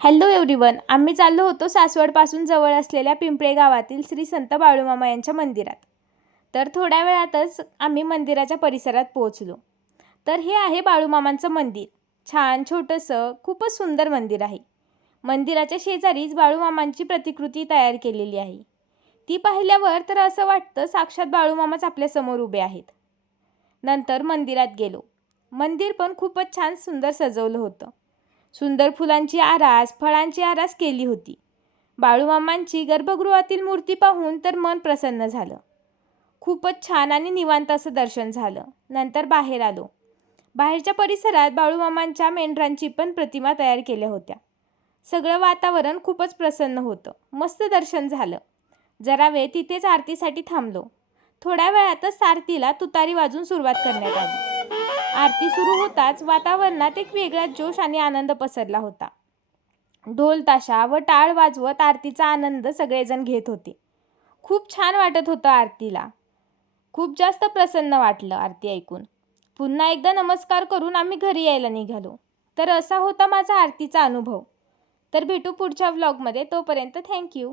Hello everyone, आम्ही चाललो होतो सासवडपासून जवळ असलेल्या पिंपळे गावातील श्री संत बाळूमामा यांच्या मंदिरात. तर थोड्या वेळातच आम्ही मंदिराच्या परिसरात पोहोचलो. तर हे आहे बाळूमामांचं मंदिर. छान छोटंसं खूपच सुंदर मंदिर आहे. मंदिराच्या शेजारीच बाळूमामांची प्रतिकृती तयार केलेली आहे. ती पाहिल्यावर तर असं वाटतं साक्षात बाळूमामाच आपल्यासमोर उभे आहेत. नंतर मंदिरात गेलो. मंदिर पण खूपच छान सुंदर सजवलं होतं. सुंदर फुलांची आरास, फळांची आरास केली होती. बाळूमामांची गर्भगृहातील मूर्ती पाहून तर मन प्रसन्न झालं. खूपच छान आणि निवांत असं दर्शन झालं. नंतर बाहेर आलो. बाहेरच्या परिसरात बाळूमामांच्या मेंढरांची पण प्रतिमा तयार केल्या होत्या. सगळं वातावरण खूपच प्रसन्न होतं. मस्त दर्शन झालं. जरा वेळ तिथेच आरतीसाठी थांबलो. थोड्या वेळातच आरतीला तुतारी वाजून सुरुवात करण्यात आली. आरती सुरू होताच वातावरणात एक वेगळाच जोश आणि आनंद पसरला होता. ढोल ताशा व टाळ वाजवत आरतीचा आनंद सगळेजण घेत होते. खूप छान वाटत होतं आरतीला. खूप जास्त प्रसन्न वाटलं आरती ऐकून. पुन्हा एकदा नमस्कार करून आम्ही घरी यायला निघालो. तर असा होता माझा आरतीचा अनुभव. तर भेटू पुढच्या व्लॉगमध्ये. तोपर्यंत थँक्यू.